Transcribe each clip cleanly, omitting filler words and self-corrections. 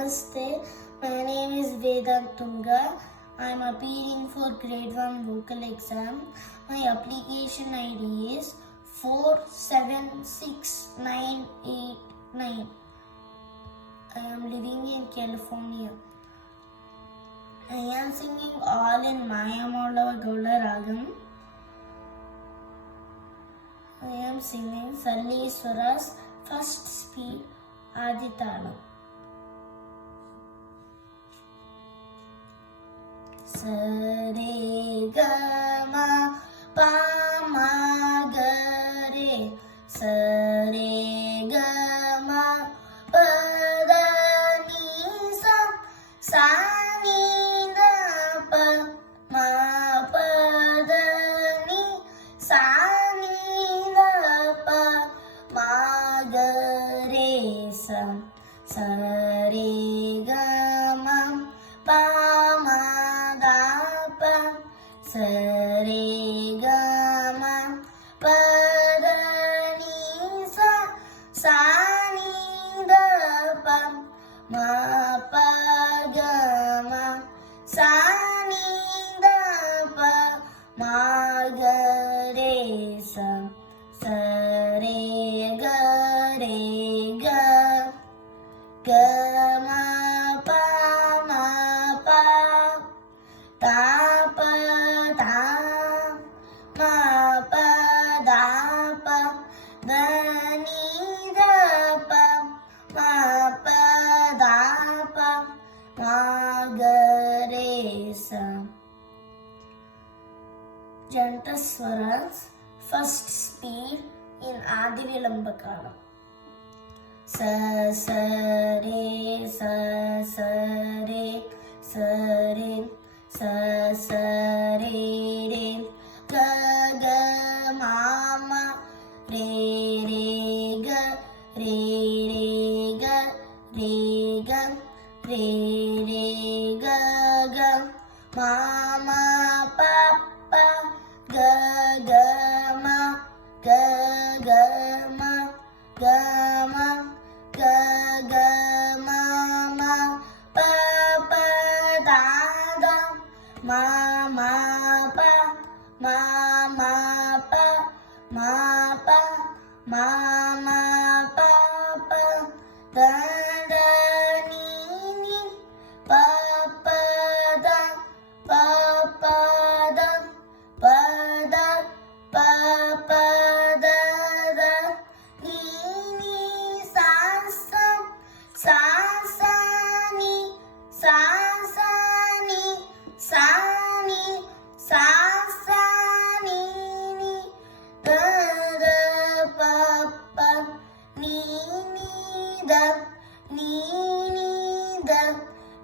Namaste, my name is Vedant Tunga. I am appearing for grade 1 vocal exam. My application ID is 476989. I am living in California. I am singing all in Mayamolava Gauda Ragam. I am singing Sarliswara's first speed Aditalam. Sare gama pama gare sare gama pada ni sa ni da pa ma pada ni sa ni da pa ma gare sa sare gama pa sare gama pada ni sa ni da pa ma pa gama sa ni da pa ma ga re sa sare ga re ga ga ma pa ma pa ta pa da ma pa da pa da ni da pa ma pa da pa ma ga re sa. Jantaswaras first speed in Adivilambakalam. Sa sa re sa sa re sa re sa sa re re ga ga ma ma re re ga re re ga re ga re re ga ga ma ma pa pa ga ga ma ga ga ma ga ma ga ga ma ma pa pa da da ma ma pa ma ma pa ma pa ma ma pa pa da da ni ni pa pa da pa pa da pa da pa pa da da ni ni sa sa sa sa ni sa sa ni sa ni sa sa ni ni da da pa pa ni ni da ni ni da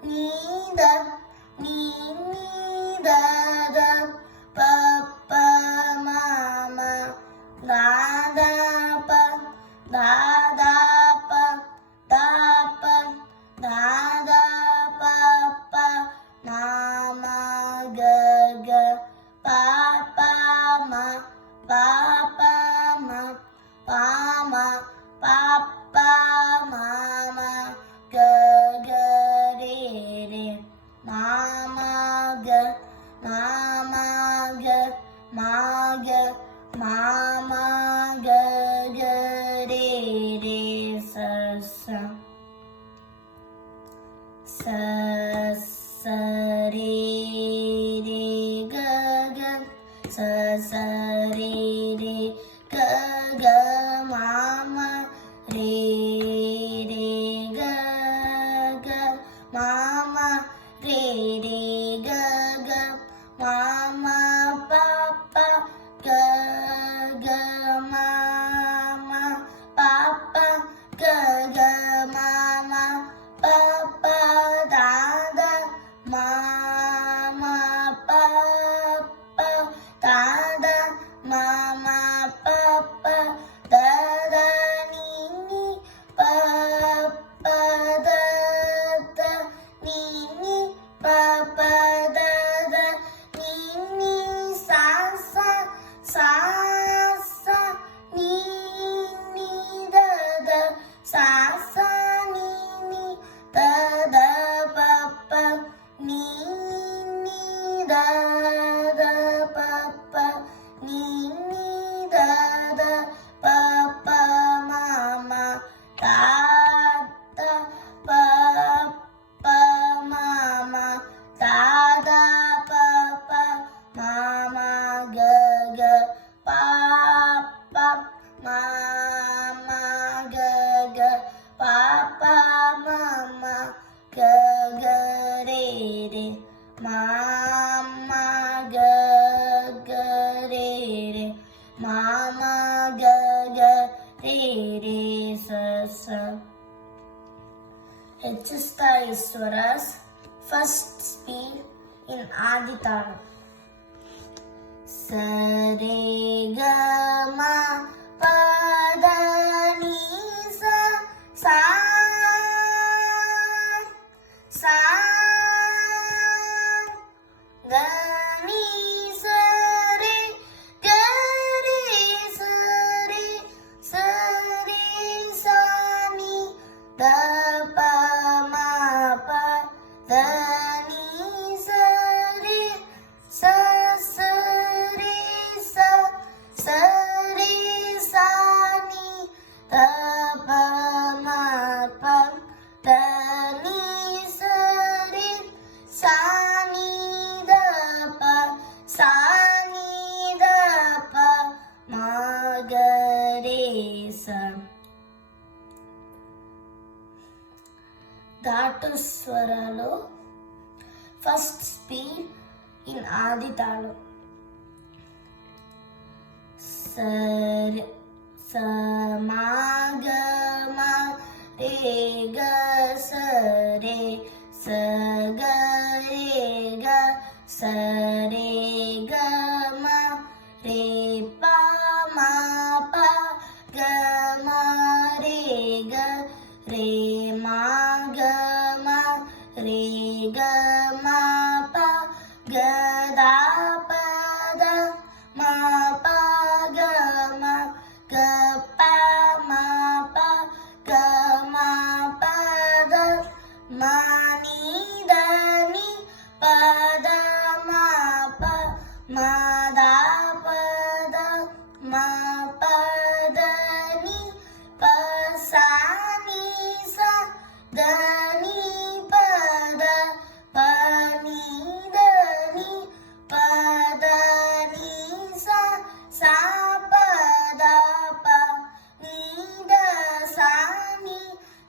ni da ni ni da da pa pa ma ma da da pa da da pa da pa da da pa pa ma ma ga ga pa pa ma pa pa ma pa ma pa pa ma ma ga ga re re ma ma ga ma ma ga ma ga ma ma ga ga re re sa sa sa sa re re ga ga sa sa re re ga ga ma ma re re ga ga ma ma re re ga ga ma ma pa pa ga ga ma ma pa pa ga ga ma ma pa pa da da ma ma pa pa da da ma ma pa pa da da ni ni pa pa da da ni ni pa pa da da ni ni sa sa sa sa ni ni da da sa sa ni ni da Uchastha Iswaras, first speed in Aditalam. Sa re ga ma pa da ni sa sa sa ga ni sa re ga re sa re sa ni da pa ma pa da ni sa re sa re sa ni da pa ma pa da ni sa re sa ni da pa ma ga re sa. Dhatu స్వరాలు first speed in ఆది తాళం. సరి స మా గ మా రే గ స రే స గ రే గ స రే గ మా రే పా మా పా గ మా రే గ రే మా గ మా రే గ మా పా గ దా ప ద మా పా గ మా గ పా మా పా గ మా పా ద మా ని ద ని ప ద మా ప మా దా ప ద మా ప ద ని ప సా ని సా ద ని ప ద ప ని ద ని ప ద ని సా సా ప ద ప ని ద సా ని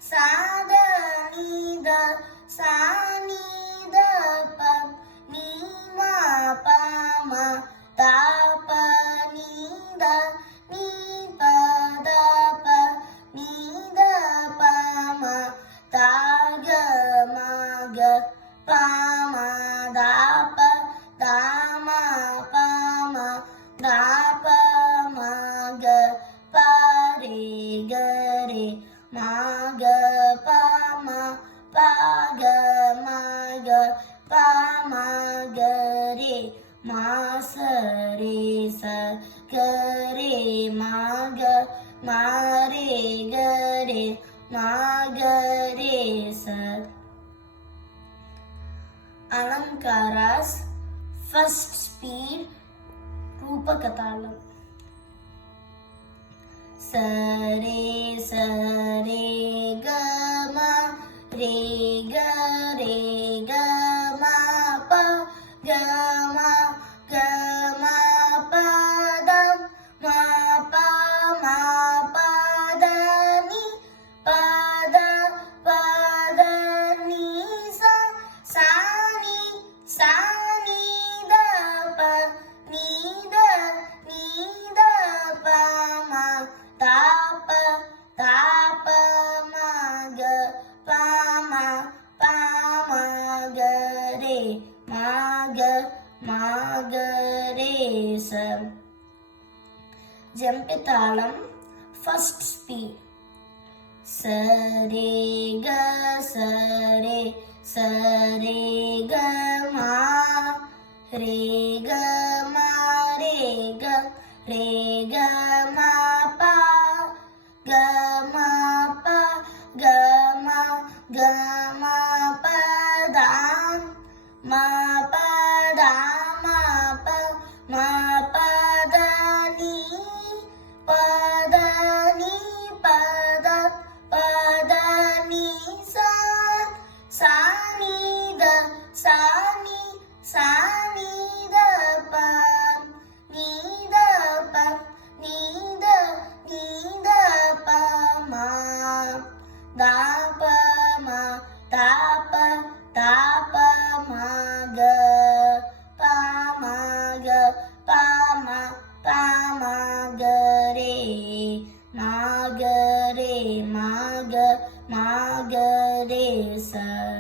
సా ద ని ద సా ని ద ప ని మా ప మా ద ప ని ద ని ప ద ప ని ద ప మా ద గ మా గ ప మా ద ప ద మా ప మా ద ప మా గ ప రే గ రే మా గ ప మా ప గ మా గ ప మా గ రే మా స రే స గ రే మా గ మా రే గ రే మా గ రే స. Alamkaras first speed Rupakatālam. Sa re ga ma re ga ma pa ga ma pa da ma pa da ni pa da ni sa ni da pa ni da pa ma ta pa ma ga pa ma ga re ma ga re sa. Jampitalam first speed. Sa re ga ma re ga ma pa ga ma pa da ma pa da ma pa da ni pa da ni sa ni da sa ni da pa ni da pa ma da pa ma da pa ma ga pa ma ga re ma ga re sa. sir.